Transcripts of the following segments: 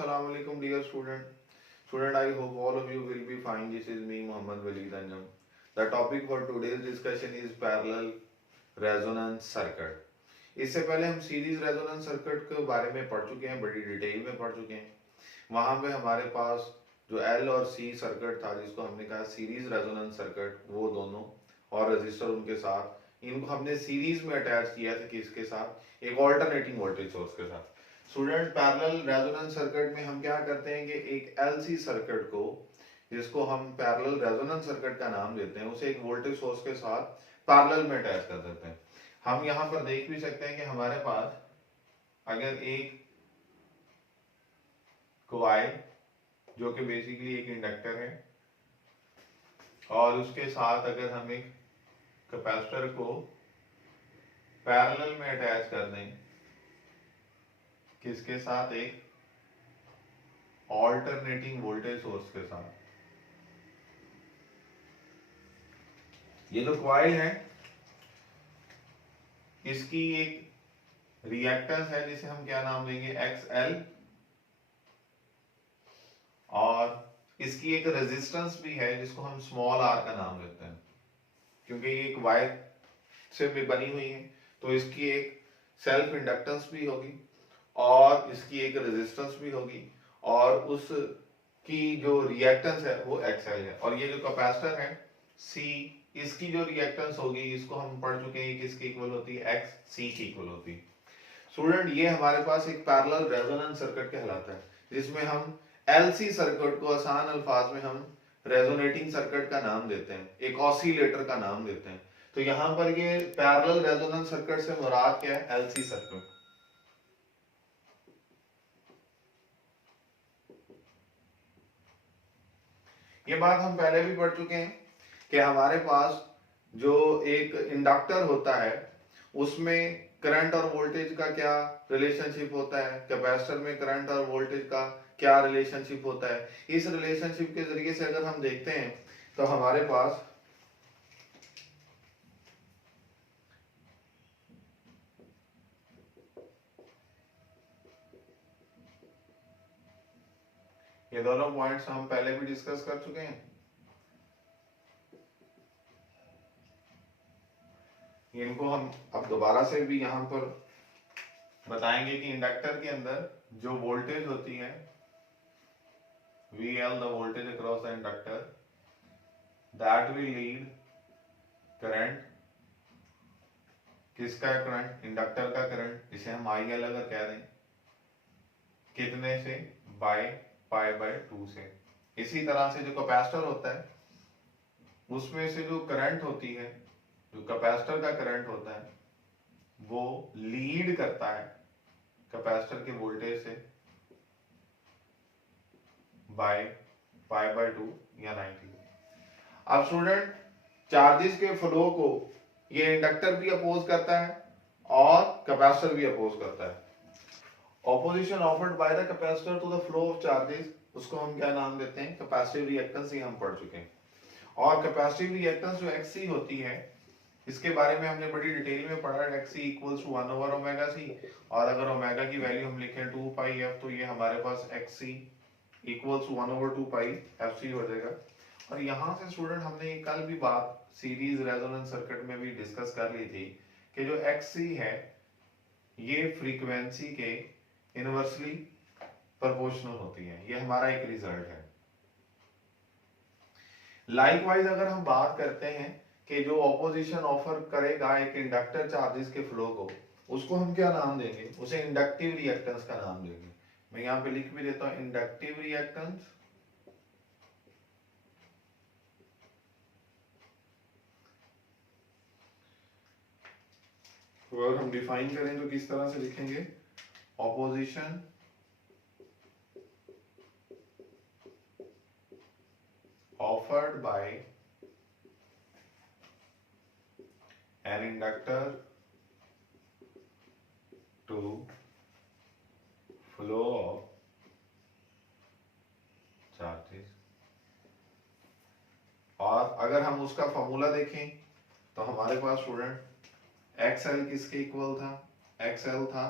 Assalamu alaikum dear student. Student, I hope all of you will be fine. This is me, Muhammad Waleed Anjam. The topic for today's discussion is parallel resonance circuit. इससे पहले हम series resonance circuit के बारे में पढ़ चुके हैं, बड़ी डिटेल में पढ़ चुके हैं। वहां पे हमारे पास जो एल और सी सर्किट था, जिसको हमने कहा सीरीज रेजोनेंस सर्किट, वो दोनों और रजिस्टर उनके साथ, इनको हमने सीरीज में अटैच किया था किसके साथ, एक ऑल्टरनेटिंग वोल्टेज सोर्स के साथ। स्टूडेंट, पैरेलल रेजोनेंस सर्किट में हम क्या करते हैं कि एक एलसी सर्किट को, जिसको हम पैरेलल रेजोनेंस सर्किट का नाम देते हैं, उसे एक वोल्टेज सोर्स के साथ पैरेलल में अटैच कर देते हैं। हम यहाँ पर देख भी सकते हैं कि हमारे पास अगर एक कॉइल, जो कि बेसिकली एक इंडक्टर है, और उसके साथ अगर हम एक कैपेसिटर को पैरेलल में अटैच कर दें, किसके साथ, एक ऑल्टरनेटिंग वोल्टेज सोर्स के साथ। ये जो कॉइल है, इसकी एक रिएक्टेंस है जिसे हम क्या नाम देंगे, XL, और इसकी एक रेजिस्टेंस भी है जिसको हम स्मॉल r का नाम देते हैं, क्योंकि ये एक वायर से भी बनी हुई है, तो इसकी एक सेल्फ इंडक्टेंस भी होगी और इसकी एक रेजिस्टेंस भी होगी, और उसकी जो रिएक्टेंस है वो XL है। और ये जो कैपेसिटर है C, इसकी जो रिएक्टेंस होगी, इसको हम पढ़ चुके हैं, किसकी इक्वल होती है, XC की इक्वल होती है। स्टूडेंट, ये हमारे पास एक पैरेलल रेजोनेंस सर्किट कहलाता है, जिसमें हम LC सर्किट को आसान अल्फाज में हम रेजोनेटिंग सर्किट का नाम देते हैं, एक ऑसिलेटर का नाम देते हैं। तो यहां पर ये पैरेलल रेजोनेंस सर्किट से मुराद क्या है, LC सर्किट। ये बात हम पहले भी पढ़ चुके हैं कि हमारे पास जो एक इंडक्टर होता है, उसमें करंट और वोल्टेज का क्या रिलेशनशिप होता है, कैपेसिटर में करंट और वोल्टेज का क्या रिलेशनशिप होता है। इस रिलेशनशिप के जरिए से अगर हम देखते हैं तो हमारे पास ये दोनों पॉइंट्स हम पहले भी डिस्कस कर चुके हैं। इनको हम अब दोबारा से भी यहां पर बताएंगे कि इंडक्टर के अंदर जो वोल्टेज होती है, VL, the voltage across the inductor, that will lead current, किसका करंट, इंडक्टर का करंट, इसे हम IL अगर कह दें, कितने से, बाय पाई बाय 2 से। इसी तरह से जो कैपेसिटर होता है, उसमें से जो करंट होती है, जो कैपेसिटर का करंट होता है, वो लीड करता है कैपेसिटर के वोल्टेज से बाय पाई बाय 2 या 90। अब स्टूडेंट, चार्जेस के फ्लो को ये इंडक्टर भी अपोज करता है और कैपेसिटर भी अपोज करता है। Opposition offered by the capacitor to the flow of charges, उसको हम क्या नाम देते हैं, कैपेसिटिव रिएक्टेंस, ही हम पढ़ चुके हैं। और कैपेसिटिव रिएक्टेंस जो XC होती है, इसके बारे में हमने बड़ी डिटेल में पढ़ा। XC equals to 1 over omega C, और अगर ओमेगा की वैल्यू हम लिखें 2 पाई f, तो ये हमारे पास XC equals to 1 over 2 pi FC हो जाएगा। और यहाँ से स्टूडेंट, हमने कल भी बात सीरीज रेजोनेंस सर्किट में भी डिस्कस कर ली थी कि जो XC है, ये फ्रीक्वेंसी के इनवर्सली प्रोपोर्शनल होती है। ये हमारा एक रिजल्ट है। लाइकवाइज अगर हम बात करते हैं कि जो ऑपोजिशन ऑफर करेगा एक इंडक्टर चार्जेस के फ्लो को, उसको हम क्या नाम देंगे, उसे इंडक्टिव रिएक्टेंस का नाम देंगे। मैं यहाँ पे लिख भी देता हूं, इंडक्टिव रिएक्टेंस। तो अगर हम डिफाइन करें तो किस तरह से लिखेंगे, opposition offered by an inductor to flow of charges। और अगर हम उसका फॉर्मूला देखें तो हमारे पास स्टूडेंट XL किसके इक्वल था, XL था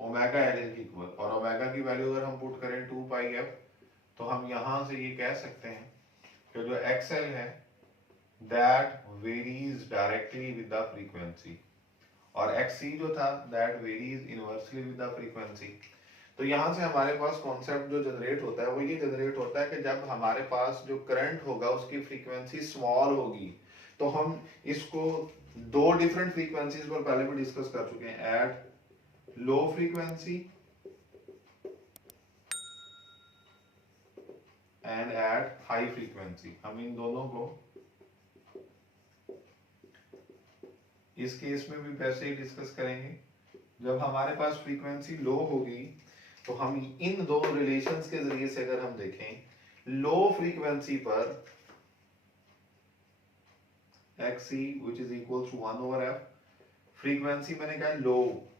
ओमेगा एल इज इक्वल, और ओमेगा की वैल्यू अगर हम पुट करें 2 पाई एफ, तो हम यहां से ये कह सकते हैं कि जो एक्सएल है that varies directly with the frequency, और एक्ससी जो था that varies inversely with the frequency. तो यहाँ से हमारे पास कॉन्सेप्ट जो जनरेट होता है वो ये जनरेट होता है कि जब हमारे पास जो करंट होगा उसकी फ्रीक्वेंसी स्मॉल होगी, तो हम इसको दो डिफरेंट फ्रीक्वेंसीज पर पहले भी डिस्कस कर चुके हैं, at low frequency and at high frequency. हम इन दोनों को इस केस में भी वैसे ही डिस्कस करेंगे। जब हमारे पास फ्रीक्वेंसी लो होगी तो हम इन दो रिलेशंस के जरिए से अगर हम देखें, लो फ्रीक्वेंसी पर xc which is equals to 1 over f, frequency मैंने कहा लो,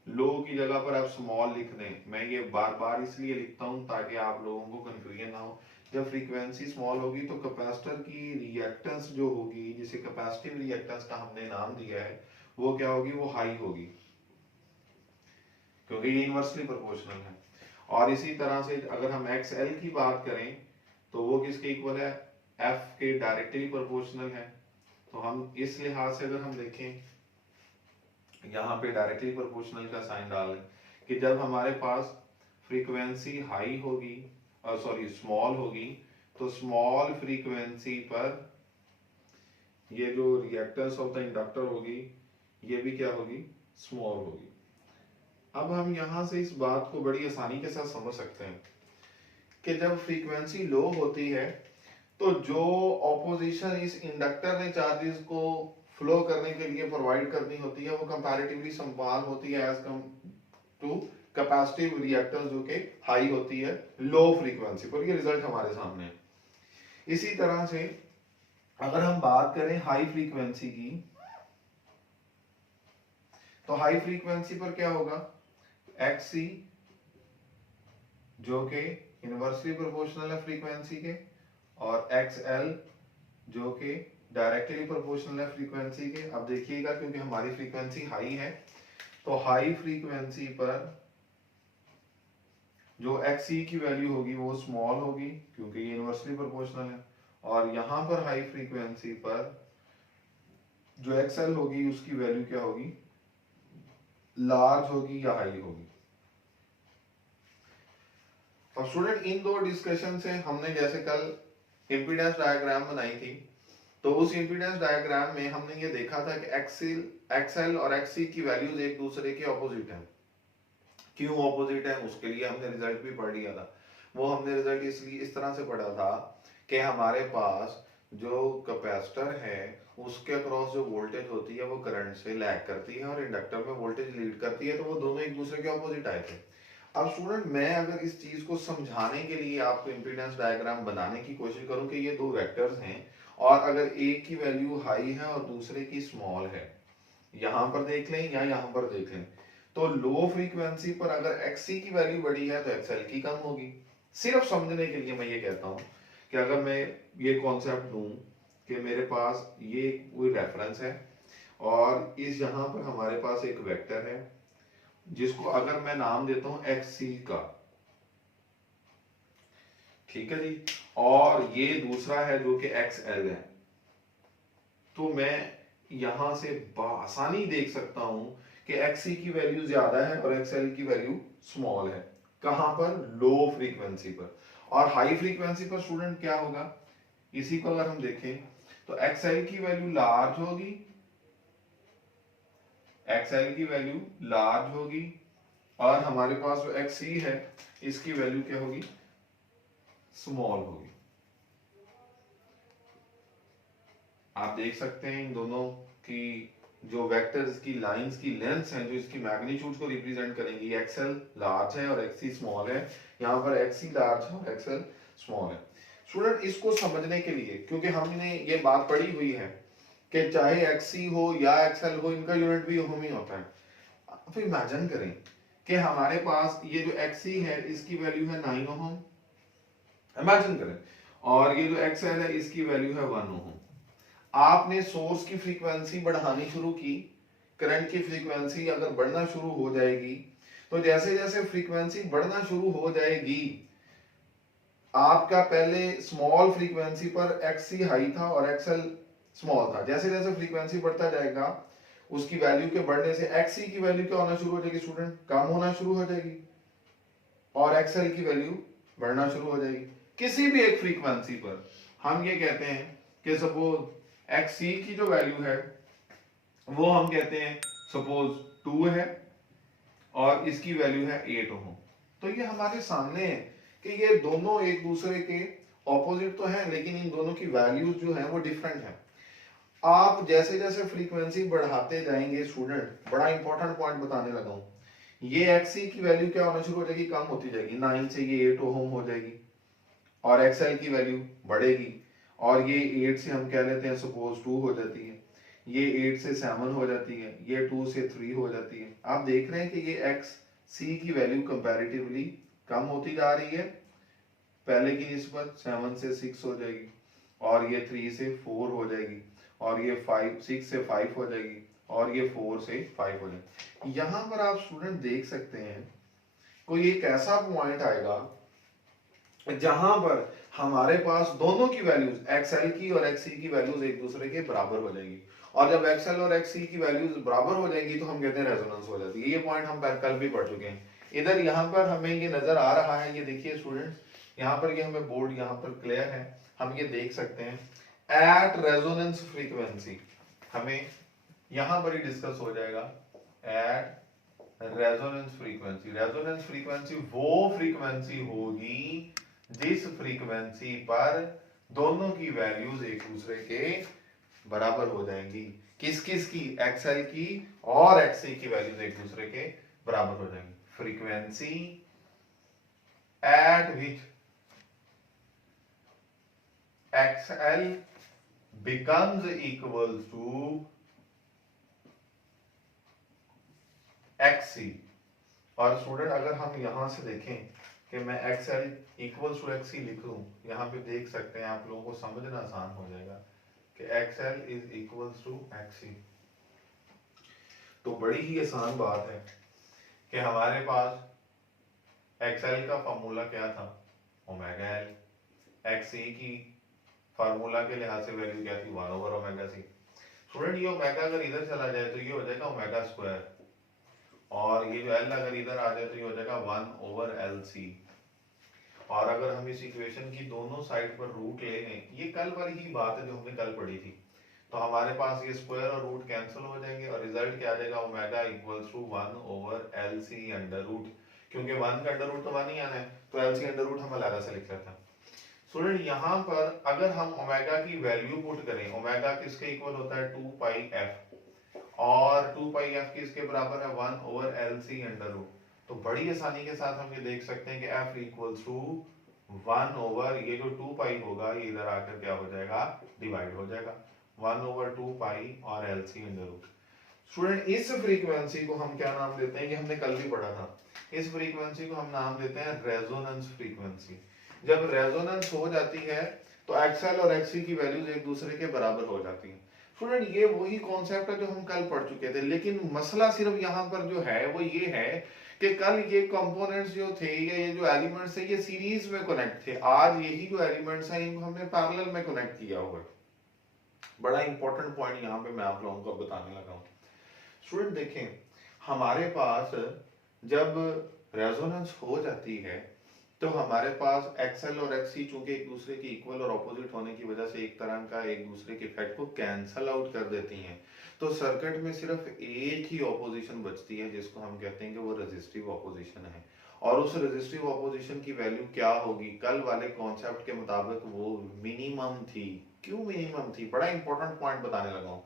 लो की जगह पर आप स्मॉल लिख दें। मैं ये बार बार इसलिए लिखता हूं ताकि आप लोगों को कंफ्यूजन ना हो। जब फ्रीक्वेंसी स्मॉल होगी तो कैपेसिटर की रिएक्टेंस जो होगी, जिसे कैपेसिटिव रिएक्टेंस का हमने नाम दिया है, वो क्या होगी, वो हाई होगी, क्योंकि ये इनवर्सली प्रोपोर्शनल है। और इसी तरह से अगर हम XL की बात करें तो वो किसके इक्वल है, F के डायरेक्टली प्रोपोर्शनल है। तो हम इस लिहाज से अगर हम देखें, यहाँ पे डायरेक्टली प्रोपोर्शनल का साइन डालें कि जब हमारे पास फ्रीक्वेंसी हाई होगी, सॉरी स्मॉल होगी, तो स्मॉल फ्रीक्वेंसी पर ये जो रिएक्टेंस ऑफ द इंडक्टर होगी ये भी क्या होगी, स्मॉल होगी। अब हम यहां से इस बात को बड़ी आसानी के साथ समझ सकते हैं कि जब फ्रीक्वेंसी लो होती है तो जो ऑपोजिशन इस इंडक्टर ने चार्जेस को फ्लो करने के लिए प्रोवाइड करनी होती है वो कंपैरेटिवली स्मॉल होती है as come to capacitive reactance जो कि हाई होती है लो फ्रीक्वेंसी पर। ये रिजल्ट हमारे सामने है। इसी तरह से अगर हम बात करें हाई फ्रीक्वेंसी की, तो हाई फ्रीक्वेंसी पर क्या होगा, XC जो कि इनवर्सली प्रोपोर्शनल है फ्रीक्वेंसी के, और XL जो कि डायरेक्टली प्रोपोर्शनल है फ्रीक्वेंसी के। अब देखिएगा क्योंकि हमारी फ्रीक्वेंसी हाई है तो हाई फ्रीक्वेंसी पर जो XC की वैल्यू होगी वो स्मॉल होगी क्योंकि ये इनवर्सली प्रोपोर्शनल है, और यहां पर हाई फ्रीक्वेंसी पर जो XL होगी उसकी वैल्यू क्या होगी, लार्ज होगी या हाई होगी। तो स्टूडेंट इन दो डिस्कशन से हमने जैसे कल इम्पीडेंस डायग्राम बनाई थी, तो उस इम्पीडेंस डायग्राम में हमने ये देखा था कि XL और XC की वैल्यूज एक दूसरे के ऑपोजिट हैं। क्यों ऑपोजिट है उसके लिए हमने रिजल्ट भी पढ़ लिया था। वो हमने रिजल्ट इसलिए इस तरह से पढ़ा था कि हमारे पास जो कैपेसिटर है उसके अक्रॉस जो वोल्टेज होती है वो करंट से लैग करती है और इंडक्टर में वोल्टेज लीड करती है, तो वो दोनों एक दूसरे के ऑपोजिट आए थे। अब स्टूडेंट मैं अगर इस चीज को समझाने के लिए आपको इम्पीडेंस डायग्राम बनाने की कोशिश करूं कि ये दो वेक्टर्स हैं और अगर एक की वैल्यू हाई है और दूसरे की स्मॉल है, यहां पर देख लें या यहां पर देख लें, तो लो फ्रीक्वेंसी पर अगर XC की वैल्यू बड़ी है तो XL की कम होगी। सिर्फ समझने के लिए मैं ये कहता हूं कि अगर मैं ये कॉन्सेप्ट दूं कि मेरे पास ये कोई रेफरेंस है और इस यहां पर हमारे पास एक वेक्टर है जिसको अगर मैं नाम देता हूं XC का, ठीक है जी, और ये दूसरा है जो कि XL है, तो मैं यहां से आसानी देख सकता हूं कि XC की वैल्यू ज्यादा है और XL की वैल्यू स्मॉल है। कहां पर, लो फ्रीक्वेंसी पर। और हाई फ्रीक्वेंसी पर स्टूडेंट क्या होगा, इसी को अगर हम देखें तो XL की वैल्यू लार्ज होगी, XL की वैल्यू लार्ज होगी, और हमारे पास जो XC है इसकी वैल्यू क्या होगी, स्मॉल होगी। आप देख सकते हैं इन दोनों की जो वेक्टर्स की लाइंस की लेंथ्स हैं जो इसकी मैग्नीट्यूड को रिप्रेजेंट करेंगी, XL लार्ज है और XC स्मॉल है, यहाँ पर XC लार्ज है और XL स्मॉल है। स्टूडेंट इसको समझने के लिए, क्योंकि हमने ये बात पढ़ी हुई है कि चाहे XC हो या XL हो इनका यूनिट भी ओम ही होता है। तो इमेजिन करें कि हमारे पास ये जो XC है इसकी वैल्यू है 9 ओम, इमेजिन करें, और ये जो XL है इसकी वैल्यू है 1 ओम। आपने सोर्स की फ्रीक्वेंसी बढ़ानी शुरू की, करंट की फ्रीक्वेंसी अगर बढ़ना शुरू हो जाएगी तो जैसे जैसे फ्रीक्वेंसी बढ़ना शुरू हो जाएगी, आपका पहले स्मॉल फ्रीक्वेंसी पर एक्सी हाई था और एक्सएल स्मॉल था, जैसे जैसे फ्रीक्वेंसी बढ़ता जाएगा उसकी वैल्यू के बढ़ने से एक्सी की वैल्यू क्या होना शुरू हो जाएगी स्टूडेंट, कम होना शुरू हो जाएगी, और एक्सएल की वैल्यू बढ़ना शुरू हो जाएगी। किसी भी एक फ्रीक्वेंसी पर हम ये कहते हैं कि सपोज एक्सी की जो वैल्यू है वो हम कहते हैं सपोज 2 है और इसकी वैल्यू है 8 ओम। तो ये हमारे सामने है कि ये दोनों एक दूसरे के ऑपोजिट तो हैं, लेकिन इन दोनों की वैल्यूज जो है वो डिफरेंट है। आप जैसे जैसे फ्रीक्वेंसी बढ़ाते जाएंगे स्टूडेंट, बड़ा इंपॉर्टेंट पॉइंट बताने लगा हूं, ये एक्सी की वैल्यू क्या होना शुरू हो जाएगी, कम होती जाएगी, 9 से ये 8 ओम हो जाएगी, और एक्सएल की वैल्यू बढ़ेगी, और ये 8 से हम कह लेते हैं सपोज 2 हो जाती है, ये 8 से 7 हो जाती है, ये 2 से 3 हो जाती है। आप देख रहे हैं कि ये एक्स सी की वैल्यू कंपैरेटिवली कम होती जा रही है, पहले की निस्बत 7 से 6 हो जाएगी, और ये 3 से 4 हो जाएगी, और ये 6 से 5 हो जाएगी, और ये 4 से 5 हो जाएगी। यहां पर आप स्टूडेंट देख सकते हैं कोई एक ऐसा पॉइंट आएगा जहां पर हमारे पास दोनों की वैल्यूज एक्सएल की और एक्ससी की वैल्यूज एक दूसरे के बराबर हो जाएगी, और जब एक्सएल और एक्ससी की वैल्यूज बराबर हो जाएगी तो हम कहते हैं रेजोनेंस हो जाती है। ये पॉइंट हम कल भी पढ़ चुके हैं। इधर यहाँ पर हमें ये नजर आ रहा है, ये देखिए स्टूडेंट्स, यहाँ पर ये हमें बोर्ड यहाँ पर क्लियर है, हम ये देख सकते हैं एट रेजोनेंस फ्रीक्वेंसी, हमें यहाँ पर ही डिस्कस हो जाएगा at resonance frequency. Resonance frequency वो फ्रीक्वेंसी होगी जिस फ्रीक्वेंसी पर दोनों की वैल्यूज एक दूसरे के बराबर हो जाएंगी। किस किस की, एक्सएल की और एक्ससी की वैल्यूज एक दूसरे के बराबर हो जाएंगी। Frequency eight which XL becomes equal to XC। और स्टूडेंट अगर हम यहां से देखें कि मैं XL इक्वल्स टू XC लिख लूं, यहां पे देख सकते हैं, आप लोगों को समझना आसान हो जाएगा कि XL is equals to XC। तो बड़ी ही आसान बात है कि हमारे पास XL का फॉर्मूला क्या था, ओमेगा L, XC की फार्मूला के लिहाज से वैल्यू क्या थी, 1 ओवर ओमेगा सी। स्टूडेंट ये ओमेगा अगर इधर चला जाए तो ये हो जाएगा ओमेगा स्क्वायर, और ये जो एल अगर इधर आ जाए तो ये हो जाएगा 1 ओवर एल सी। और अगर हम इस इक्वेशन की दोनों साइड पर रूट ले लें, ये कल वाली ही बात है जो हमने कल पढ़ी थी, तो हमारे पास ये स्क्वायर और रूट कैंसिल हो जाएंगे और रिजल्ट क्या आ जाएगा, omega equals to 1 over L C under root, क्योंकि 1 का अंडर रूट तो 1 ही आना है, तो एल सी अंडर रूट हम अलग से लिख लेते हैं। स्टूडेंट यहाँ पर अगर हम ओमेगा की वैल्यू पुट करें, ओमेगा किसके इक्वल होता है, 2 पाई एफ, और 2 पाई एफ किसके बराबर है, 1 over L C under root. तो बड़ी आसानी के साथ हम ये देख सकते हैं कि एफ इक्वल्स टू 1 ओवर, ये जो 2 पाई होगा ये इधर आकर क्या हो जाएगा, डिवाइड हो जाएगा, 1 ओवर 2 पाई और L C under root. Student इस फ्रीक्वेंसी को हम क्या नाम देते हैं, कि हमने कल भी पढ़ा था, इस फ्रीक्वेंसी को हम नाम देते हैं रेजोनेंस फ्रीक्वेंसी। जब रेजोनेंस हो जाती है तो एक्सएल और एक्ससी की वैल्यूज एक दूसरे के बराबर हो जाती हैं। स्टूडेंट ये वही कॉन्सेप्ट है जो हम कल पढ़ चुके थे, लेकिन मसला सिर्फ यहाँ पर जो है वो ये है कि कल ये कंपोनेंट्स जो थे या ये जो एलिमेंट्स थे ये सीरीज में कनेक्ट थे, आज यही जो एलिमेंट्स हैं इनको हमने पैरेलल में कनेक्ट किया हुआ है। बड़ा इंपॉर्टेंट पॉइंट यहाँ पे मैं आप लोगों को बताने लगा हूँ। स्टूडेंट देखें, हमारे पास जब रेजोनेंस हो जाती है तो हमारे पास एक्सएल और एक्ससी चूंकि एक दूसरे के इक्वल और ऑपोजिट होने की वजह से एक तरह का एक दूसरे के इफेक्ट को कैंसल आउट कर देती हैं, तो सर्किट में सिर्फ एक ही ऑपोजिशन बचती है जिसको हम कहते हैं कि वो रेजिस्टिव ऑपोजिशन है। और उस रेजिस्टिव ऑपोजिशन की वैल्यू क्या होगी, कल वाले कॉन्सेप्ट के मुताबिक वो मिनिमम थी। क्यों मिनिमम थी, बड़ा इंपॉर्टेंट पॉइंट बताने लगा हूं।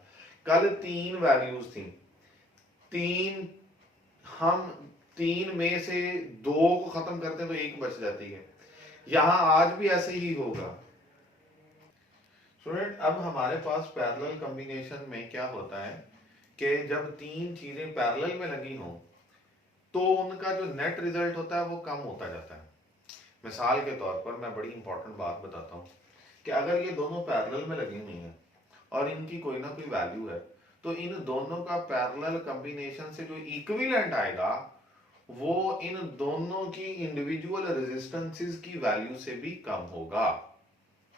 कल 3 वैल्यूज थी, 3, हम 3 में से 2 को खत्म करते हैं तो 1 बच जाती है, यहां आज भी ऐसे ही होगा। स्टूडेंट अब हमारे पास पैरेलल कॉम्बिनेशन में क्या होता है कि जब 3 चीजें पैरेलल में लगी हों तो उनका जो नेट रिजल्ट होता है वो कम होता जाता है। मिसाल के तौर पर मैं बड़ी इंपॉर्टेंट बात बताता हूं कि अगर ये दोनों पैरेलल में लगी हुई हैं और इनकी कोई ना कोई वैल्यू है, तो इन दोनों का पैरेलल कॉम्बिनेशन से जो इक्विवेलेंट आएगा वो इन दोनों की इंडिविजुअल रेजिस्टेंसेस की वैल्यू से भी कम होगा।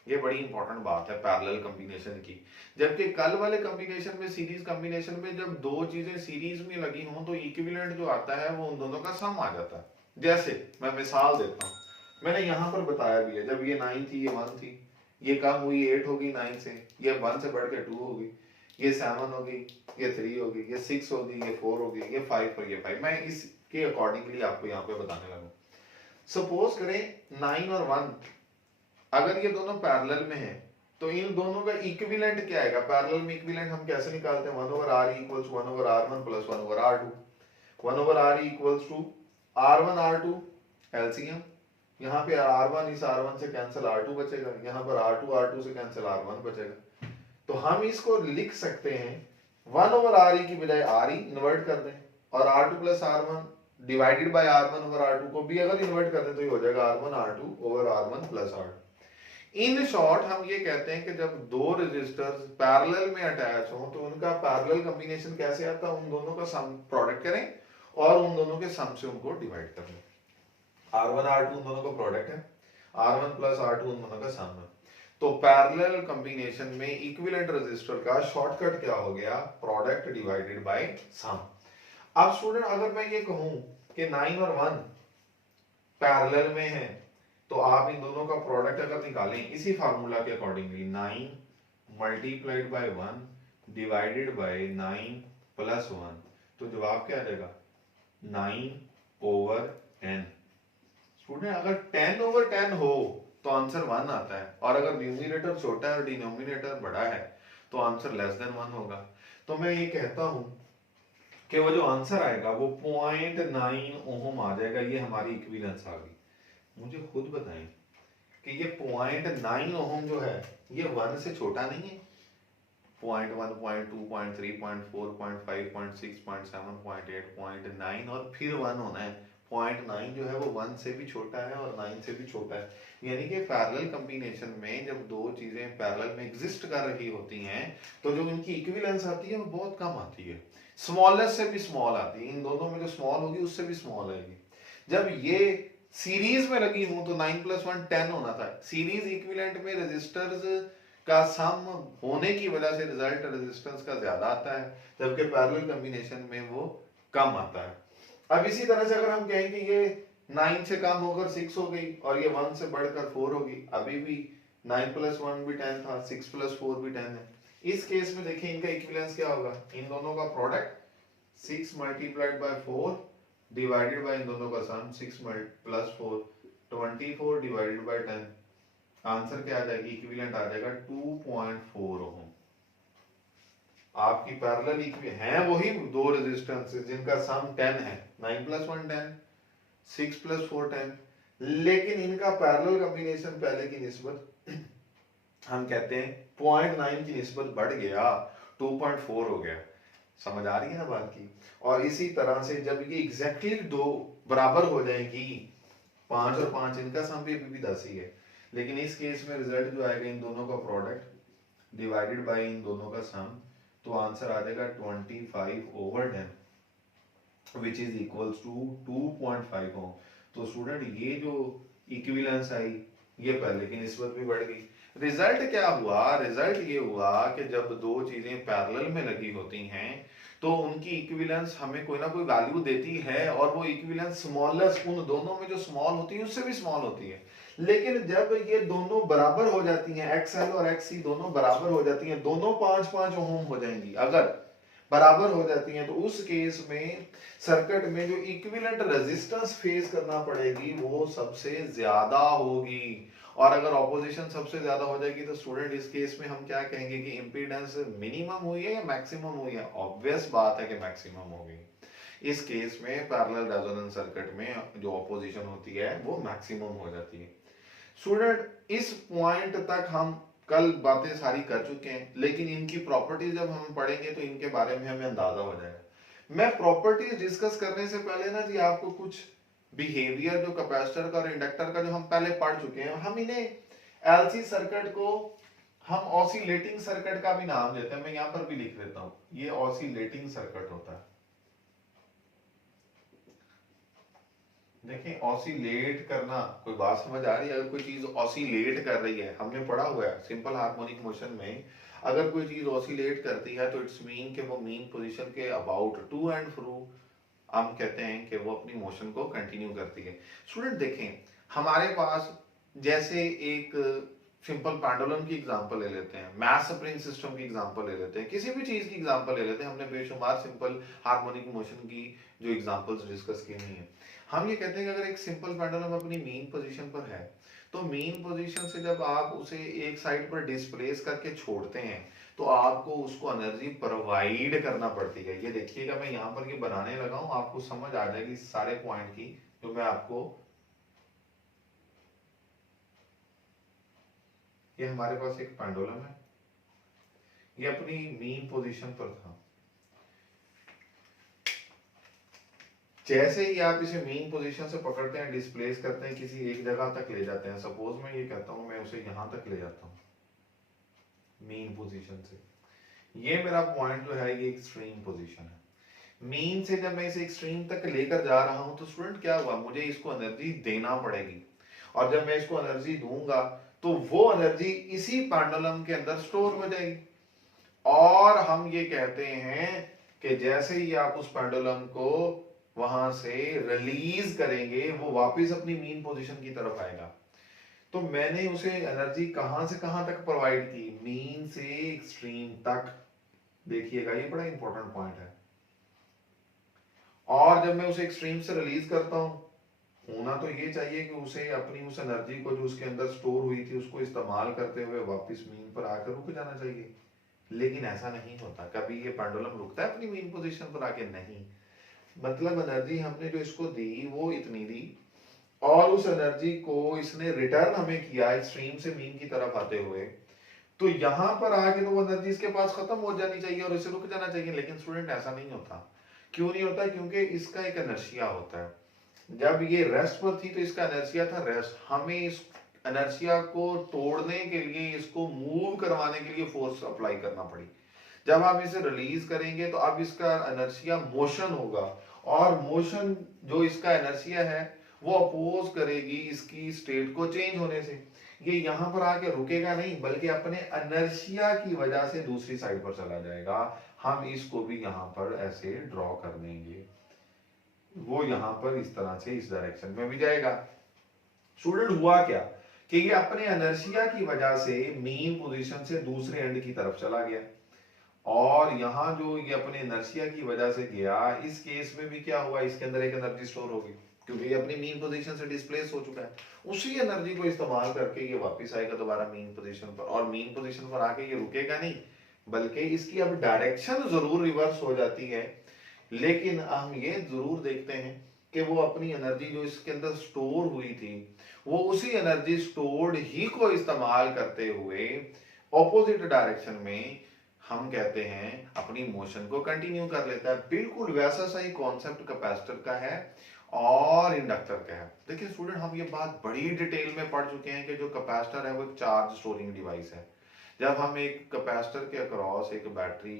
ये बड़ी इंपॉर्टेंट बात है पैरेलल कॉम्बिनेशन की। जबकि कल वाले कॉम्बिनेशन में, सीरीज कॉम्बिनेशन में, जब दो चीजें सीरीज में लगी हों तो इक्विवेलेंट जो आता है वो उन दोनों का सम आ जाता है। जैसे मैं मिसाल देता हूँ, मैंने यहां पर बताया भी है, जब ये 9 थी, ये 1 थी, ये कम हुई 8 होगी 9 से, ये 1 से बढ़ के 2 होगी, ये 7 होगी, ये 3 होगी, ये 6 होगी, ये 4 होगी, ये 5 और ये 5। मैं इसके अकॉर्डिंगली आपको यहाँ पे बताने लगा। सपोज करें 9 और 1 अगर ये दोनों पैरेलल में है तो इन दोनों का इक्विवेलेंट क्या आएगा? पैरेलल में इक्विवेलेंट हम कैसे निकालते हैं? 1 over R equals 1 over r1 plus 1 over r2। 1 over r equals to r1 r2 LCM, यहाँ पे r1 इस r1 से कैंसिल r2 बचेगा, यहाँ पर r2 r2 से कैंसिल r1 बचेगा। तो हम इसको लिख सकते हैं 1 ओवर r की बजाय r इन्वर्ट कर दें और r2 plus r1 divided by r1 over r2 को भी अगर इन्वर्ट कर दें तो ये हो जाएगा r1 r2 over r1 plus r2। In short हम ये कहते हैं कि जब दो रेजिस्टर्स पैरेलल में अटैच हो तो उनका पैरेलल कॉम्बिनेशन कैसे आता है? उन दोनों का सम प्रोडक्ट करें और उन दोनों के सम से उनको डिवाइड कर लें। R1 R2 उन दोनों का प्रोडक्ट है, R1 प्लस R2 उन दोनों का सम है। तो पैरेलल कॉम्बिनेशन में इक्विवेलेंट रेजिस्टर का शॉर्टकट क्या हो गया? प्रोडक्ट डिवाइडेड बाय सम। अब स्टूडेंट अगर मैं ये कहूं कि 9 और 1 पैरेलल में है तो आप इन दोनों का प्रोडक्ट अगर निकालें इसी फार्मूला के accordingly, 9 multiplied by 1 divided by 9 plus 1, तो जवाब क्या आ जाएगा? 9 ओवर 10। स्टूडेंट अगर 10 ओवर 10 हो तो आंसर 1 आता है, और अगर न्यूमरेटर छोटा है और डिनोमिनेटर बड़ा है तो आंसर लेस देन 1 होगा। तो मैं ये कहता हूं कि वो जो आंसर आएगा वो 0.9 ओम आ जाएगा। ये हमारी इक्विवेलेंस आ गई। मुझे खुद बताएं कि ये 0.9 ओम जो है ये 1 से छोटा नहीं है? 0.1 0.2 0.3 0.4 0.5 0.6 0.7 0.8 0.9 और फिर 1 होना है। 0.9 जो है वो 1 से भी छोटा है और 9 से भी छोटा है। यानी कि पैरेलल कॉम्बिनेशन में जब दो चीजें पैरेलल में एग्जिस्ट कर रही होती हैं तो जो इनकी इक्विवेलेंस आती है वो बहुत कम आती है, स्मॉलेस्ट से भी स्मॉल आती है। इन दोनों में जो स्मॉल होगी उससे भी स्मॉल आएगी। जब ये सीरीज में लगी हूं तो 9 प्लस 1 10 होना था। सीरीज इक्विवेलेंट में रेजिस्टर्स का सम होने की वजह से रिजल्ट रेजिस्टेंस का ज्यादा आता है, जबकि पैरेलल कॉम्बिनेशन में वो कम आता है। अब इसी तरह से अगर हम कहें कि ये 9 से कम होकर 6 हो गई और ये 1 से बढ़कर 4 होगी, अभी भी 9 प्लस 1 भी 10 था, 6 प्लस 4 भी 10 है। इस केस में देखिए इनका इक्विवेलेंस क्या होगा? इन दोनों का product 6 multiplied by 4 divided by इन दोनों का sum 6 plus 4 24 divided by 10। Answer क्या आ जाएगी? इक्विवेलेंट आ जाएगा 2.4 ओम। आपकी पैरेलल है वही दो रेजिस्टेंस जिनका सम 10 है, 9 प्लस 1 10, 6 प्लस 4 10, लेकिन इनका पैरेलल कॉम्बिनेशन पहले की निस्बत हम कहते हैं 0.9 की निस्बत बढ़ गया, 2.4 हो गया। समझ आ रही है ना बात की? और इसी तरह से जब ये एग्जैक्टली दो बराबर हो जाएगी, 5 और 5 इनका सम भी अभी भी 10 ही है, लेकिन इस केस में रिजल्ट जो आएगा इन दोनों का प्रोडक्ट डिवाइडेड बाय इन दोनों का सम, तो आंसर आ जाएगा 25 over 10 which is equals to 2.5 ohm. तो स्टूडेंट ये जो इक्विवेलेंस आई ये पहले की निस्बत भी बढ़ गई। रिजल्ट क्या हुआ? रिजल्ट ये हुआ कि जब दो चीजें पैरेलल में लगी होती हैं तो उनकी इक्विवेलेंस हमें कोई ना कोई वैल्यू देती है, और वो इक्विवेलेंस स्मॉलेस्ट उन दोनों में जो स्मॉल होती है उससे भी स्मॉल होती है। लेकिन जब ये दोनों बराबर हो जाती हैं, XL और XC दोनों बराबर हो जाती हैं, दोनों 5-5 ओम हो जाएंगी, अगर बराबर हो जाती हैं तो उस केस में सर्किट में जो इक्विवेलेंट रेजिस्टेंस फेस करना पड़ेगी वो सबसे ज्यादा होगी। और अगर ऑपोजिशन सबसे ज्यादा हो जाएगी तो स्टूडेंट इस केस में हम क्या कहेंगे कि इंपीडेंस मिनिमम हुई है या मैक्सिमम हुई है? ऑब्वियस बात है कि मैक्सिमम होगी। इस केस में पैरेलल रेजोनेंस सर्किट में जो ऑपोजिशन होती है वो मैक्सिमम हो जाती है। स्टूडेंट इस पॉइंट तक हम कल बातें सारी कर चुके हैं, लेकिन इनकी प्रॉपर्टीज जब हम पढ़ेंगे तो इनके बारे में हमें अंदाजा हो जाएगा। मैं प्रॉपर्टीज डिस्कस करने से पहले ना जी आपको कुछ बिहेवियर जो कैपेसिटर का और इंडक्टर का जो हम पहले पढ़ चुके हैं, हम इन्हें एलसी सर्किट को हम ऑसिलेटिंग सर्किट का भी नाम देते हैं। मैं यहां पर भी लिख देता हूं, ये ऑसिलेटिंग सर्किट होता है। देखें ऑसिलेट करना, कोई बात समझ आ रही है? अगर कोई चीज ऑसिलेट कर रही है, हमने पढ़ा हुआ है सिंपल हार्मोनिक मोशन में, अगर कोई चीज ऑसिलेट करती है तो इट्स मीन कि वो मीन पोजीशन के अबाउट टू एंड फ्रो हम कहते हैं कि वो अपनी मोशन को कंटिन्यू करती है। स्टूडेंट देखें, हमारे पास जैसे एक सिंपल पेंडुलम की एग्जांपल ले लेते हैं, मैथ स्प्रिंग सिस्टम की एग्जांपल ले लेते हैं, किसी भी चीज की एग्जांपल ले लेते हैं, हमने बेशुमार सिंपल हार्मोनिक मोशन की जो एग्जांपल्स डिस्कस की हुई हैं। हम ये कहते हैं कि अगर एक सिंपल पेंडुलम अपनी मीन पोजीशन पर है, तो मीन पोजीशन से जब आप उसे एक साइड पर डिस्प्लेस करके छोड़ते हैं तो आपको उसको एनर्जी प्रोवाइड करना पड़ती है। ये देखिएगा, मैं यहाँ पर ये बनाने लगा हूँ, आपको समझ आ जाएगी सारे पॉइंट की जो मैं आपको। ये हमारे पास एक पेंडुलम है, ये अपनी मीन पोजीशन पर था। जैसे ही आप इसे मीन पोजीशन से पकड़ते हैं, डिस्प्लेस करते हैं, किसी एक जगह तक ले जाते हैं, सपोज मैं ये कहता हूं मैं उसे यहां तक ले जाता हूं मीन पोजीशन से, ये मेरा पॉइंट जो है ये एक्सट्रीम पोजीशन है। मीन से जब मैं इसे एक्सट्रीम तक लेकर जा रहा हूं तो स्टूडेंट क्या हुआ, मुझे इसको एनर्जी देना पड़ेगी, और जब मैं इसको एनर्जी दूंगा तो वो एनर्जी इसी पेंडुलम के अंदर स्टोर हो जाएगी। और हम ये कहते हैं कि जैसे ही आप उस पेंडुलम को वहां से रिलीज करेंगे वो वापस अपनी मीन पोजीशन की तरफ आएगा। तो मैंने उसे एनर्जी कहां से कहां तक प्रोवाइड की, मीन से एक्सट्रीम तक। देखिएगा ये बड़ा इंपॉर्टेंट पॉइंट है। और जब मैं उसे एक्सट्रीम से रिलीज करता हूं, होना तो ये चाहिए कि उसे अपनी उस एनर्जी को जो उसके अंदर स्टोर हुई थी उसको इस्तेमाल करते हुए वापस मीन पर आकर रुक जाना चाहिए, लेकिन ऐसा नहीं होता। कभी ये पेंडुलम रुकता है अपनी मीन पोजीशन पर आके? नहीं। मतलब एनर्जी हमने जो इसको दी वो इतनी दी, और उस एनर्जी को इसने रिटर्न हमें किया एक्सट्रीम से मीन की तरफ आते हुए, तो यहां पर आके तो वो एनर्जी इसके पास खत्म हो जानी चाहिए और इसे रुक जाना चाहिए, लेकिन स्टूडेंट ऐसा नहीं होता। क्यों नहीं होता? क्योंकि इसका एक इनर्शिया होता है। जब ये रेस्ट पर थी तो इसका इनर्शिया था रेस्ट, हमें इस इनर्शिया को तोड़ने के लिए, इसको मूव करवाने के लिए फोर्स अप्लाई करना पड़ी। जब आप इसे रिलीज करेंगे तो अब इसका इनर्शिया मोशन होगा, और मोशन जो इसका इनर्शिया है वो अपोज करेगी इसकी स्टेट को चेंज होने से। ये यहां पर आके रुकेगा नहीं, बल्कि अपने इनर्शिया की वजह से दूसरी साइड पर चला जाएगा। हम इसको भी यहां पर ऐसे ड्रॉ कर देंगे, वो यहां पर इस तरह से इस डायरेक्शन में भी जाएगा। स्टूडेंट हुआ क्या कि ये अपने इनर्शिया की वजह से मीन पोजीशन से दूसरे एंड की तरफ चला गया, और यहां जो ये अपने इनर्शिया की वजह से गया, इस केस में भी क्या हुआ, इसके अंदर एक एनर्जी स्टोर होगी क्योंकि ये अपनी मीन पोजीशन से डिस्प्लेस हो चुका है। उसी एनर्जी को इस्तेमाल करके ये वापस आएगा दोबारा मीन पोजीशन पर, और मीन पोजीशन पर आके ये रुकेगा नहीं, बल्कि इसकी अब डायरेक्शन जरूर रिवर्स हो जाती है, लेकिन हम ये जरूर देखते हैं कि वो अपनी एनर्जी जो इसके अंदर स्टोर हुई थी, वो उसी एनर्जी स्टोर्ड ही को इस्तेमाल करते हुए ऑपोजिट डायरेक्शन में हम कहते हैं अपनी मोशन को कंटिन्यू कर लेता है। बिल्कुल वैसा सही कॉन्सेप्ट कैपेसिटर का है और इंडक्टर का है। देखिए स्टूडेंट, हम ये बात बड़ी डिटेल में पढ़ चुके हैं कि जो कैपेसिटर है वो एक चार्ज स्टोरिंग डिवाइस है। जब हम एक कैपेसिटर के अक्रॉस एक बैटरी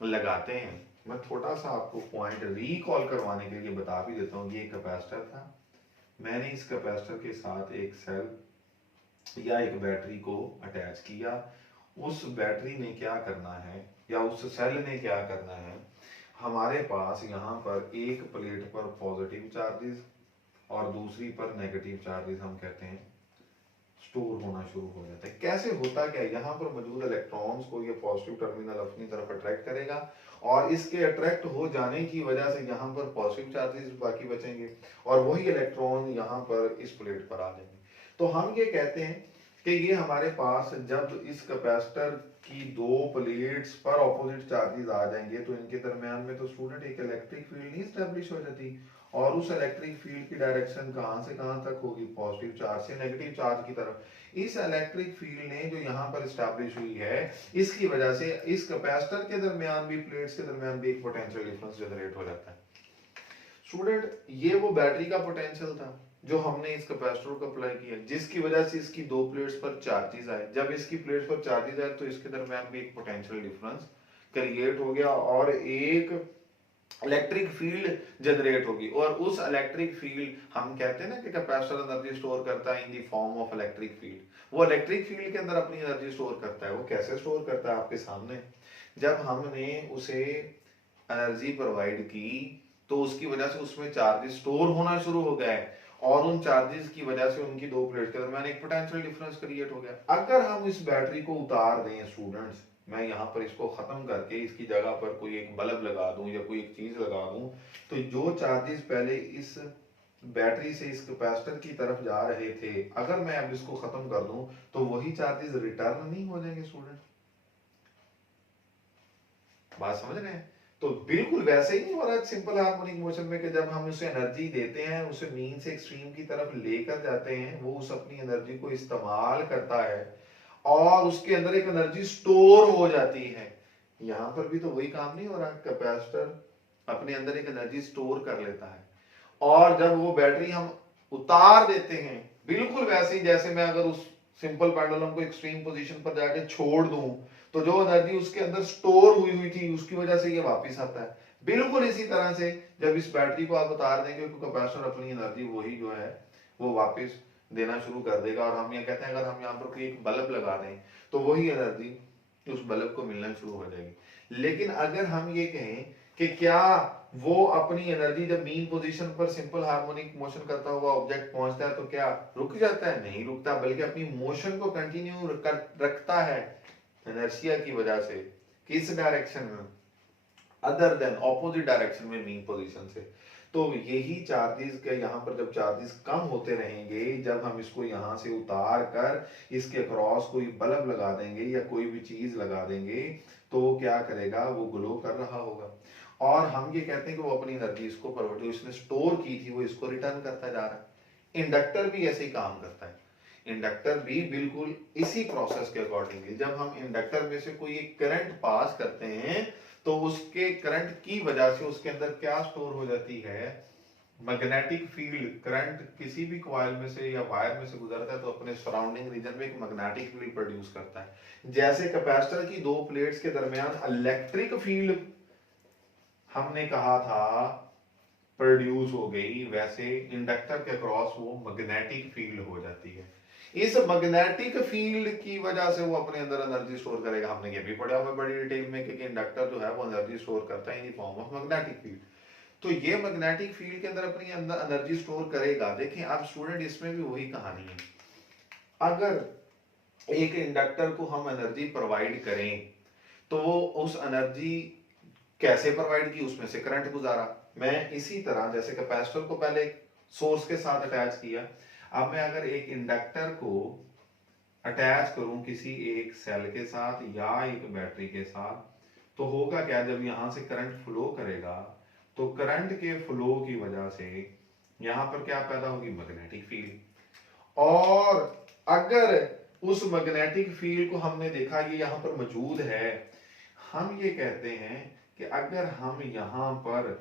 लगाते हैं, मैं थोड़ा सा आपको पॉइंट रिकॉल करवाने के लिए बता भी देता हूँ। ये कैपेसिटर था, मैंने इस कैपेसिटर के साथ एक सेल या एक बैटरी को अटैच किया। उस बैटरी ने क्या करना है या उस सेल ने क्या करना है, हमारे पास यहाँ पर एक प्लेट पर पॉजिटिव चार्जेस और दूसरी पर नेगेटिव चार्जेस हम कहते हैं स्टोर होना शुरू हो जाता है। कैसे होता क्या है, यहाँ पर मौजूद इलेक्ट्रॉन्स को ये पॉजिटिव टर्मिनल अपनी तरफ अट्रैक्ट करेगा, और इसके अट्रैक्ट हो जाने की वजह से यहाँ पर पॉजिटिव चार्जेस बाकी बचेंगे, और वही इलेक्ट्रॉन यहाँ पर इस प्लेट पर आ जाएंगे। तो हम ये कहते हैं कि ये हमारे पास जब इस कैपेसिटर की दो प्लेट्स पर ऑपोजिट चार्जेस आ जाएंगे तो इनके दरमियान में तो स्टूडेंट एक इलेक्ट्रिक फील्ड नहीं स्टैब्लिश हो जाती, और उस इलेक्ट्रिक फील्ड की डायरेक्शन कहां से कहां तक होगी, पॉजिटिव चार्ज से नेगेटिव चार्ज की तरफ। इस इलेक्ट्रिक फील्ड ने जो यहाँ पर स्टैब्लिश हुई है, इसकी वजह से इस कैपेसिटर के दरमियान भी, प्लेट्स के दरमियान भी एक पोटेंशियल डिफरेंस जनरेट हो जाता है। स्टूडेंट, ये वो बैटरी का पोटेंशियल था जो हमने इस कैपेसिटर को अप्लाई किया, जिसकी वजह से इसकी दो प्लेट्स पर चार्जेस आए। जब इसकी प्लेट्स पर चार्जेस आए तो इसके दरमियान भी एक पोटेंशियल डिफरेंस क्रिएट हो गया, और एक इलेक्ट्रिक फील्ड जनरेट होगी, और उस इलेक्ट्रिक फील्ड, हम कहते हैं ना कि कैपेसिटर एनर्जी स्टोर करता है in the form of electric field, वो इलेक्ट्रिक फील्ड के अंदर अपनी एनर्जी स्टोर करता है। वो कैसे स्टोर करता है आपके सामने, जब हमने उसे एनर्जी प्रोवाइड की तो उसकी वजह से उसमें चार्जेस स्टोर होना शुरू हो गए, और उन चार्जेस की वजह से उनकी दो प्लेट के दरमियान एक पोटेंशियल डिफरेंस क्रिएट हो गया। अगर हम इस बैटरी को उतार दें स्टूडेंट्स, मैं यहाँ पर इसको खत्म करके इसकी जगह पर कोई एक बल्ब लगा दूं या कोई एक चीज लगा दूं, तो जो चार्जेस पहले इस बैटरी से इस कैपेसिटर की तरफ जा रहे थे, अगर मैं अब इसको खत्म कर दूं तो वही चार्जेस रिटर्न नहीं हो जाएंगे स्टूडेंट? बात समझ रहे हैं? तो बिल्कुल वैसे ही नहीं हो रहा है सिंपल हार्मोनिक मोशन में, कि जब हम उसे एनर्जी देते हैं, उसे मीन से एक्सट्रीम की तरफ लेकर जाते हैं, वो उस अपनी एनर्जी को इस्तेमाल करता है और उसके अंदर एक एनर्जी स्टोर हो जाती है। यहां पर भी तो वही काम नहीं हो रहा, कैपेसिटर अपने अंदर एक एनर्जी स्टोर कर लेता है, और जब वो बैटरी हम उतार देते हैं, बिल्कुल वैसे ही जैसे मैं अगर उस सिंपल पेंडुलम को एक्सट्रीम पोजीशन पर जाके छोड़ दूं, तो जो एनर्जी उसके अंदर स्टोर हुई हुई थी उसकी वजह से ये वापस आता है। बिल्कुल इसी तरह से जब इस बैटरी को आप उतार देंगे तो कैपेसिटर अपनी एनर्जी वही जो है वो वापस देना शुरू कर देगा, और हम ये कहते हैं अगर हम यहाँ पर कोई एक बल्ब लगा दें तो वही एनर्जी उस बल्ब को मिलना शुरू हो जाएगी। लेकिन अगर हम ये कहें कि क्या वो अपनी एनर्जी जब मीन पोजीशन पर सिंपल हार्मोनिक मोशन करता हुआ ऑब्जेक्ट पहुंचता है तो क्या रुक जाता है? नहीं रुकता, बल्कि अपनी मोशन को कंटिन्यू रखता है इनर्शिया की वजह से। किस डायरेक्शन में? अदर देन ऑपोजिट डायरेक्शन में, मीन पोजीशन से। तो यही चार्जेस के यहाँ पर जब चार्जेस कम होते रहेंगे, जब हम इसको यहाँ से उतार कर इसके क्रॉस कोई बल्ब लगा देंगे या कोई भी चीज लगा देंगे, तो क्या करेगा? वो ग्लो कर रहा होगा, और हम ये कहते हैं कि वो अपनी एनर्जी इसको जो इसने स्टोर की थी वो इसको रिटर्न करता जा रहा है। इंडक्टर भी ऐसे ही काम करता है। इंडक्टर भी बिल्कुल इसी प्रोसेस के अकॉर्डिंगली, जब हम इंडक्टर में से कोई एक करंट पास करते हैं तो उसके करंट की वजह से उसके अंदर क्या स्टोर हो जाती है? Magnetic field. करंट किसी भी कॉइल में से या वायर में से गुजरता है तो अपने सराउंडिंग रीजन में एक मैग्नेटिक फील्ड प्रोड्यूस करता है। जैसे कैपेसिटर की दो प्लेट्स के दरमियान इलेक्ट्रिक फील्ड हमने कहा था प्रोड्यूस हो गई, वैसे इंडक्टर के क्रॉस वो मैग्नेटिक फील्ड हो जाती है। इस मैग्नेटिक फील्ड की वजह से वो अपने अंदर एनर्जी स्टोर करेगा। हमने ये भी पढ़ा हुआ बड़ी डिटेल में कि इंडक्टर जो है वो एनर्जी स्टोर करता है in form of magnetic field. तो ये मैग्नेटिक फील्ड के अंदर अपनी अंदर एनर्जी स्टोर करेगा। देखें अब स्टूडेंट, इसमें भी वही कहानी है। अगर एक इंडक्टर को हम एनर्जी प्रोवाइड करें तो उस एनर्जी कैसे प्रोवाइड की? उसमें से करंट गुजारा। मैं इसी तरह जैसे कैपेसिटर को पहले सोर्स के साथ अटैच किया, अब मैं अगर एक इंडक्टर को अटैच करूं किसी एक सेल के साथ या एक बैटरी के साथ, तो होगा क्या? जब यहां से करंट फ्लो करेगा तो करंट के फ्लो की वजह से यहां पर क्या पैदा होगी? Magnetic field. और अगर उस मैग्नेटिक फील्ड को हमने देखा ये यहां पर मौजूद है, हम ये कहते हैं कि अगर हम यहां पर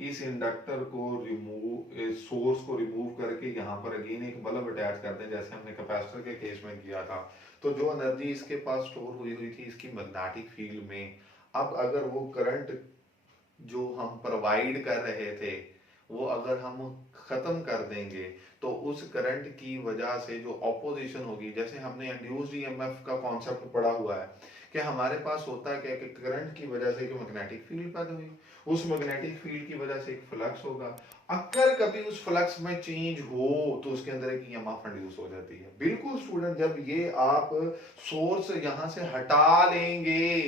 इस इंडक्टर को सोर्स को रिमूव करके यहाँ पर अगेन एक बल्ब अटैच करते हैं जैसे हमने कैपेसिटर के केस में किया था, तो जो एनर्जी इसके पास स्टोर हुई हुई थी इसकी मैग्नेटिक फील्ड में, अब अगर वो करंट जो हम प्रोवाइड कर रहे थे वो अगर हम खत्म कर देंगे तो उस करंट की वजह से जो ऑपोजिशन होगी, जैसे हमने इंड्यूस्ड ईएमएफ का कॉन्सेप्ट पढ़ा हुआ है कि हमारे पास होता है क्या कि करंट की वजह से जो मैग्नेटिक फील्ड पैदा हुई, उस मैग्नेटिक फील्ड की वजह से एक फ्लक्स होगा। अगर कभी उस फ्लक्स में चेंज हो तो उसके अंदर एक ईएमएफ इंड्यूस हो जाती है। बिल्कुल स्टूडेंट, जब ये आप सोर्स यहां से हटा लेंगे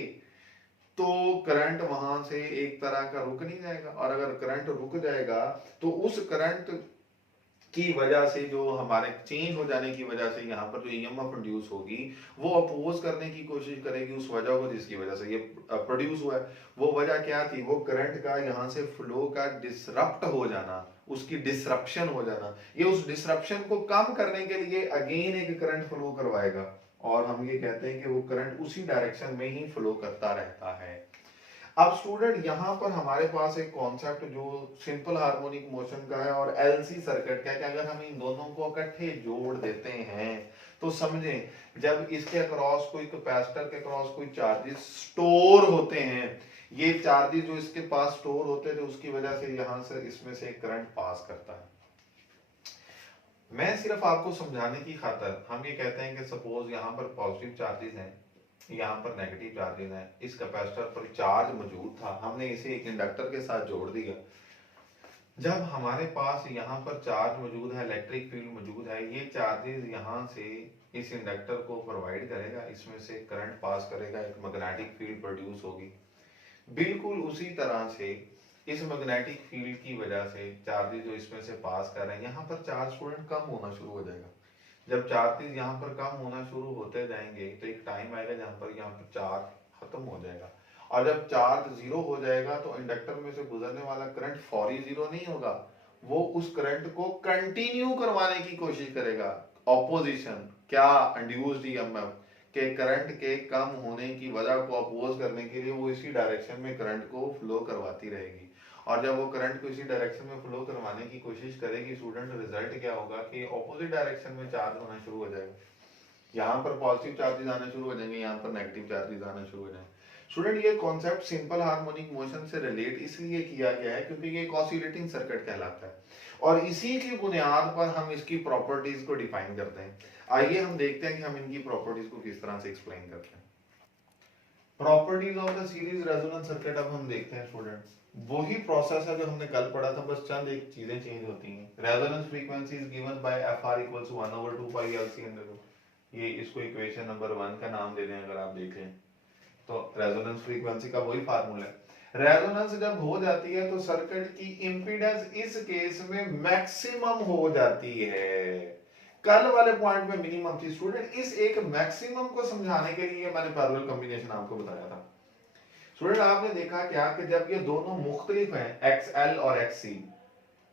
तो करंट वहां से एक तरह का रुक नहीं जाएगा, और अगर करंट रुक जाएगा तो उस करंट की वजह से जो हमारे चेंज हो जाने की वजह से यहाँ पर जो ईएमएफ प्रोड्यूस होगी वो अपोज करने की कोशिश करेगी उस वजह को जिसकी वजह से ये प्रोड्यूस हुआ है। वो वजह क्या थी? वो करंट का यहाँ से फ्लो का डिसरप्ट हो जाना, उसकी डिसरप्शन हो जाना। ये उस डिसरप्शन को कम करने के लिए अगेन एक करंट फ्लो करवाएगा, और हम ये कहते हैं कि वो करंट उसी डायरेक्शन में ही फ्लो करता रहता है। अब स्टूडेंट यहां पर हमारे पास एक कॉन्सेप्ट जो सिंपल हार्मोनिक मोशन का है और एलसी सर्किट का है कि अगर हम इन दोनों को इकट्ठे जोड़ देते हैं तो समझें जब इसके अक्रॉस कोई कैपेसिटर के अक्रॉस कोई चार्जेस स्टोर होते हैं, ये चार्जेस जो इसके पास स्टोर होते थे उसकी वजह से यहां से इसमें से करंट पास करता है। मैं सिर्फ आपको समझाने की खातर हम ये कहते हैं कि सपोज यहाँ पर पॉजिटिव चार्जेस हैं, यहाँ पर नेगेटिव चार्जेस हैं, इस कैपेसिटर पर चार्ज मौजूद था, हमने इसे एक इंडक्टर के साथ जोड़ दिया। जब हमारे पास यहाँ पर चार्ज मौजूद है, इलेक्ट्रिक फील्ड मौजूद है, ये चार्जेस यहाँ से इस इंडक्टर को प्रोवाइड करेगा, इसमें से करंट पास करेगा, एक मैग्नेटिक फील्ड प्रोड्यूस होगी। बिल्कुल उसी तरह से इस मैग्नेटिक फील्ड की वजह से चार्जेस जो इसमें से पास कर रहे हैं, यहाँ पर चार्ज स्टूडेंट कम होना शुरू हो जाएगा। जब चार्जेस यहाँ पर कम होना शुरू होते जाएंगे तो एक टाइम आएगा जहाँ पर यहाँ पर चार्ज खत्म हो जाएगा, और जब चार्ज जीरो हो जाएगा तो इंडक्टर में से गुजरने वाला करंट फौरी जीरो नहीं होगा, वो उस करंट को कंटिन्यू करवाने की कोशिश करेगा। ऑपोजिशन क्या, इंड्यूस्ड ईएमएफ के करंट के कम होने की वजह को अपोज करने के लिए वो इसी डायरेक्शन में करंट को फ्लो करवाती रहेगी, और जब वो करंट को इसी डायरेक्शन में फ्लो करवाने की कोशिश करेगी स्टूडेंट, रिजल्ट क्या होगा कि ऑपोजिट डायरेक्शन में चार्ज होना शुरू हो जाएगा। यहाँ पर पॉजिटिव चार्जेस आने शुरू हो जाएंगे, यहाँ पर नेगेटिव चार्जेस आना शुरू हो जाएंगे। स्टूडेंट ये कॉन्सेप्ट सिंपल हार्मोनिक मोशन से रिलेट इसलिए किया गया है क्योंकि ये ऑसिलेटिंग सर्किट कहलाता है, और इसी की बुनियाद पर हम इसकी प्रॉपर्टीज को डिफाइन करते हैं। आइए हम देखते हैं कि हम इनकी प्रॉपर्टीज को किस तरह से एक्सप्लेन करते हैं। Properties of the series resonance circuit अब हम देखते हैं स्टूडेंट्स, वही प्रोसेस है जो हमने कल पढ़ा था, बस चंद एक चीजें चेंज होती हैं। Resonance frequency is given by FR equals 1/2 pi LC under root, ये इसको इक्वेशन नंबर 1 का नाम दे दें अगर आप देखें तो, रेजोनेंस फ्रीक्वेंसी का वही फार्मूला है। रेजोनेंस जब हो जाती है तो सर्किट की इंपीडेंस इस केस में मैक्सिमम हो जाती है, कल वाले पॉइंट में मिनिमम थी। स्टूडेंट इस एक मैक्सिमम को समझाने के लिए मैंने पैरेलल कॉम्बिनेशन आपको बताया था। स्टूडेंट आपने देखा क्या कि जब ये दोनों मुख्तलिफ हैं XL और XC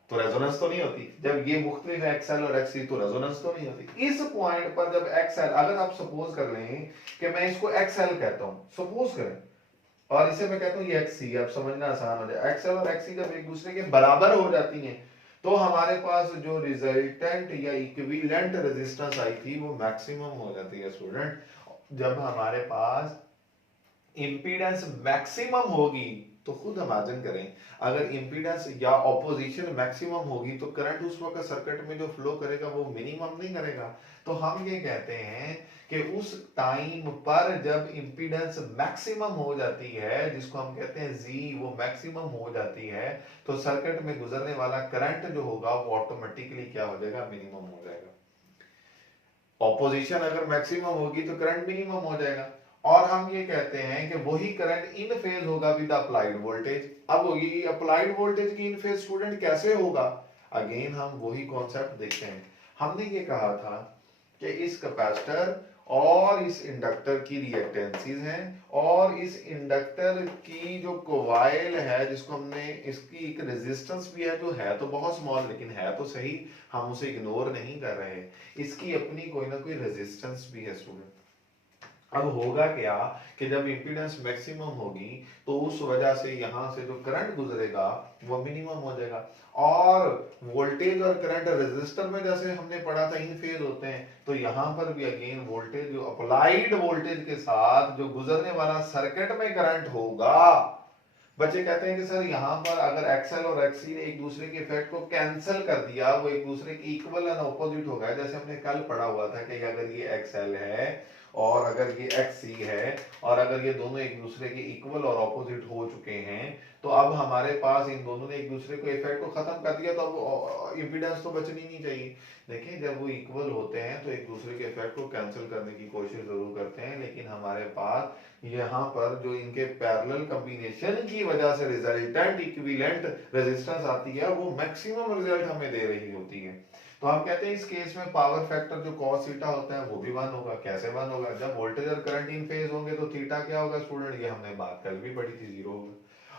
तो रेजोनेंस तो नहीं होती, जब ये मुख्तलिफ है XL और XC तो रेजोनेंस तो नहीं होती। इस पॉइंट पर जब XL, अगर आप सपोज कर लें कि मैं इसको XL कहता हूं, सपोज करें, और इसे मैं कहता हूं ये XC, अब समझना आसान हो जाए। XL और XC जब एक दूसरे के बराबर हो जाती हैं तो हमारे पास जो रिजल्टेंट या इक्विवेलेंट रेजिस्टेंस आई थी वो मैक्सिमम हो जाती है। स्टूडेंट जब हमारे पास इंपीडेंस मैक्सिमम होगी तो खुद इमेजिन करें, अगर इंपीडेंस या ऑपोजिशन मैक्सिमम होगी तो करंट उस वक्त सर्किट में जो फ्लो करेगा वो मिनिमम नहीं करेगा। तो हम ये कहते हैं कि उस टाइम पर जब इंपीडेंस मैक्सिमम हो जाती है, जिसको हम कहते हैं जी, वो मैक्सिमम हो जाती है, तो सर्किट में गुजरने वाला करंट जो होगा वो ऑटोमेटिकली क्या हो जाएगा, मिनिमम हो जाएगा। ऑपोजिशन अगर मैक्सिमम होगी तो करंट मिनिमम हो जाएगा, और हम ये कहते हैं कि वही करंट इन फेज होगा विद अप्लाइड वोल्टेज। अब ये अप्लाइड वोल्टेज की इन फेज स्टूडेंट कैसे होगा, अगेन हम वही कॉन्सेप्ट देखते हैं। हमने ये कहा था कि इस कैपेसिटर और इस इंडक्टर की रिएक्टेंसीज हैं, और इस इंडक्टर की जो कोवाइल है जिसको हमने, इसकी एक रेजिस्टेंस भी है जो है तो बहुत स्मॉल लेकिन है तो सही, हम उसे इग्नोर नहीं कर रहे, इसकी अपनी कोई ना कोई रेजिस्टेंस भी है स्टूडेंट। अब होगा क्या कि जब इंपीडेंस मैक्सिमम होगी तो उस वजह से यहां से जो करंट गुजरेगा वो मिनिमम हो जाएगा, और वोल्टेज और करंट रेजिस्टर में जैसे हमने पढ़ा था इन फेज होते हैं, तो यहां पर भी अगेन वोल्टेज जो अप्लाइड वोल्टेज के साथ जो गुजरने वाला सर्किट में करंट होगा। बच्चे कहते हैं कि सर यहाँ पर अगर XL और XC ने एक दूसरे के इफेक्ट को कैंसिल कर दिया, वो एक दूसरे के इक्वल एंड ऑपोजिट हो गया, जैसे हमने कल पढ़ा हुआ था कि अगर ये XL है और अगर ये XC है और अगर ये दोनों एक दूसरे के इक्वल और ऑपोजिट हो चुके हैं, तो अब हमारे पास इन दोनों ने एक दूसरे को इफेक्ट को खत्म कर दिया, तो अब इंपीडेंस तो बचनी नहीं चाहिए। देखिए जब वो इक्वल होते हैं तो एक दूसरे के इफेक्ट को कैंसिल करने की कोशिश जरूर करते हैं, लेकिन हमारे पास यहाँ पर जो इनके पैरेलल कॉम्बिनेशन की वजह से रिजल्टेंट इक्विवेलेंट रेजिस्टेंस आती है वो मैक्सिमम रिजल्ट हमें दे रही होती है। तो हम कहते हैं इस केस में पावर फैक्टर जो cos थीटा होता है वो भी 1 होगा। कैसे 1 होगा, जब वोल्टेज और करंट इन फेज होंगे तो थीटा क्या होगा स्टूडेंट, ये हमने बात कल भी पढ़ी थी, 0 होगा,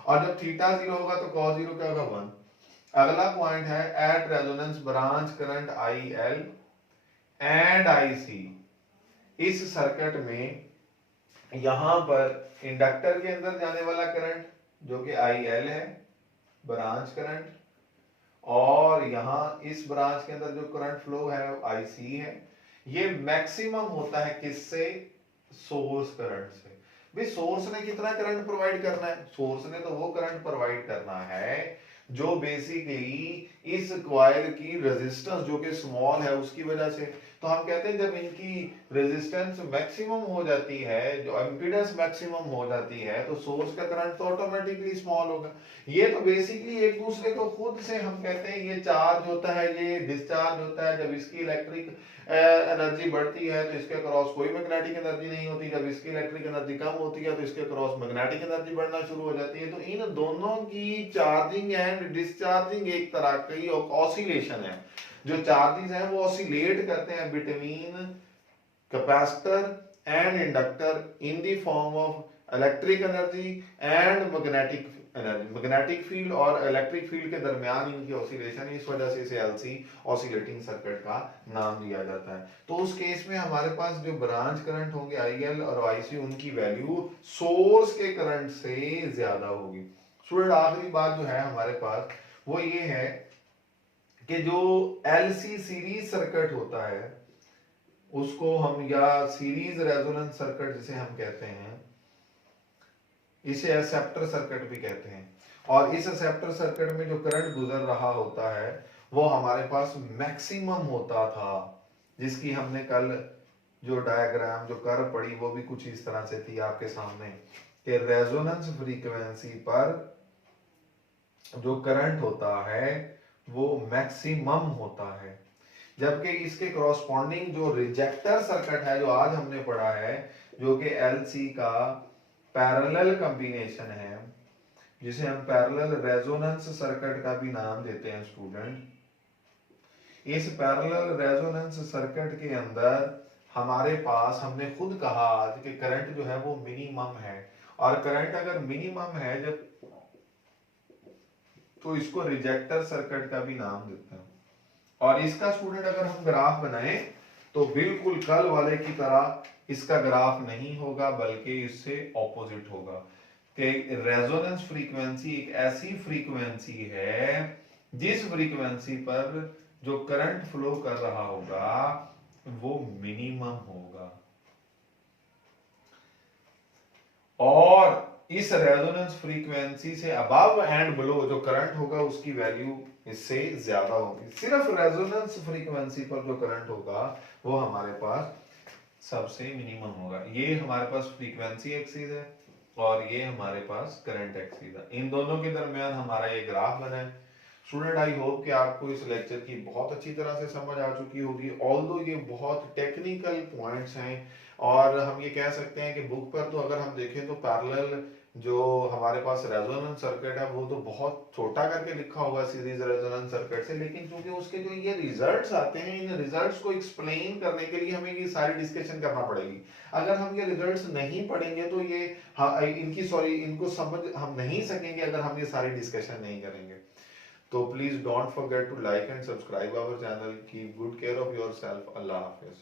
और जब थीटा 0 होगा तो cos 0 क्या होगा, 1। अगला पॉइंट है at resonance branch current IL and IC। इस सर्किट में यहां पर इंडक्टर के अंदर जाने वाला करंट जो कि IL है, ब्रांच करंट, और यहां इस ब्रांच के अंदर जो करंट फ्लो है IC है। ये मैक्सिमम होता है किससे? सोर्स करंट से। भाई सोर्स ने कितना करंट प्रोवाइड करना है? सोर्स ने तो वो करंट प्रोवाइड करना है जो बेसिकली इस कॉइल की रेजिस्टेंस जो कि स्मॉल है उसकी वजह से। तो हम कहते हैं जब इनकी रेजिस्टेंस मैक्सिमम हो जाती है, जो इम्पीडेंस मैक्सिमम हो जाती है, तो सोर्स का करंट तो ऑटोमेटिकली स्मॉल होगा। ये तो बेसिकली एक दूसरे को खुद से हम कहते हैं, ये चार्ज होता है, ये डिस्चार्ज होता है। जब इसकी इलेक्ट्रिक एनर्जी बढ़ती है तो इसके क्रॉस कोई मैग्नेटिक एनर्जी नहीं होती, जब इसकी इलेक्ट्रिक एनर्जी कम होती है तो इसके क्रॉस मैग्नेटिक एनर्जी बढ़ना शुरू हो जाती है। तो इन दोनों की चार्जिंग एंड डिस्चार्जिंग एक तरह की ऑसिलेशन है। जो चार्जेस हैं वो ऑसिलेट करते हैं between capacitor and inductor in the form of electric energy and magnetic energy. Magnetic field और इलेक्ट्रिक फील्ड के दरमियान इनकी ऑसिलेशन, इस वजह से इसे एलसी ऑसिलेटिंग सर्किट का नाम दिया जाता है। तो उस केस में हमारे पास जो ब्रांच करंट होंगे आईएल और आईसी, उनकी वैल्यू सोर्स के करंट से ज्यादा होगी। स्टूडेंट आखिरी बात जो है हमारे पास वो ये है कि जो एलसी सीरीज सर्किट होता है उसको हम, या सीरीज रेजोनेंस सर्किट जिसे हम कहते हैं, इसे एक्सेप्टर सर्किट भी कहते हैं। और इस एक्सेप्टर सर्किट में जो करंट गुजर रहा होता है वो हमारे पास मैक्सिमम होता था, जिसकी हमने कल जो डायग्राम, जो कर्व पड़ी, वो भी कुछ इस तरह से थी आपके सामने कि रेजोनेंस फ्रीक्वेंसी पर जो करंट होता है वो मैक्सिमम होता है, जबकि इसके कॉरस्पॉन्डिंग जो रिजेक्टर सर्किट है जो आज हमने पढ़ा है, जो कि एलसी का पैरेलल कॉम्बिनेशन है, जिसे हम पैरेलल रेजोनेंस सर्किट का भी नाम देते हैं स्टूडेंट। इस पैरेलल रेजोनेंस सर्किट के अंदर हमारे पास, हमने खुद कहा आज कि करंट जो है वो मिनिमम है, और करंट अगर मिनिमम है जब, तो इसको रिजेक्टर सर्किट का भी नाम देते हैं। और इसका स्टूडेंट अगर हम ग्राफ बनाएं तो बिल्कुल कल वाले की तरह इसका ग्राफ नहीं होगा, बल्कि इससे ऑपोजिट होगा कि रेजोनेंस फ्रीक्वेंसी एक ऐसी फ्रीक्वेंसी है जिस फ्रीक्वेंसी पर जो करंट फ्लो कर रहा होगा वो मिनिमम होगा, और इस रेजोनेंस फ्रीक्वेंसी से अबव एंड बिलो जो करंट होगा उसकी वैल्यू इससे ज्यादा होगी। सिर्फ रेजोनेंस फ्रीक्वेंसी पर जो करंट होगा वो हमारे पास सबसे मिनिमम होगा। ये हमारे पास फ्रीक्वेंसी एक्सिस है और ये हमारे पास करंट एक्सिस है। इन दोनों के दरमियान हमारा ये ग्राफ बना है। स्टूडेंट आई होप कि आपको इस लेक्चर की बहुत अच्छी तरह से समझ आ चुकी होगी। ऑल्दो ये बहुत टेक्निकल पॉइंट्स हैं, और हम ये कह सकते हैं कि बुक पर तो अगर हम देखें तो पैरेलल जो हमारे पास रेजोनेंस सर्किट है वो तो बहुत छोटा करके लिखा हुआ है सीरीज रेजोनेंस सर्किट से, लेकिन क्योंकि उसके जो ये रिजल्ट्स आते हैं, इन रिजल्ट्स को एक्सप्लेन करने के लिए हमें ये सारी डिस्कशन करना पड़ेगी। अगर हम ये रिजल्ट्स नहीं पढ़ेंगे तो ये इनको समझ हम नहीं सकेंगे अगर हम ये सारी डिस्कशन नहीं करेंगे। तो please don't forget to like and subscribe our channel. Keep good care of yourself. अल्लाह हाफिज।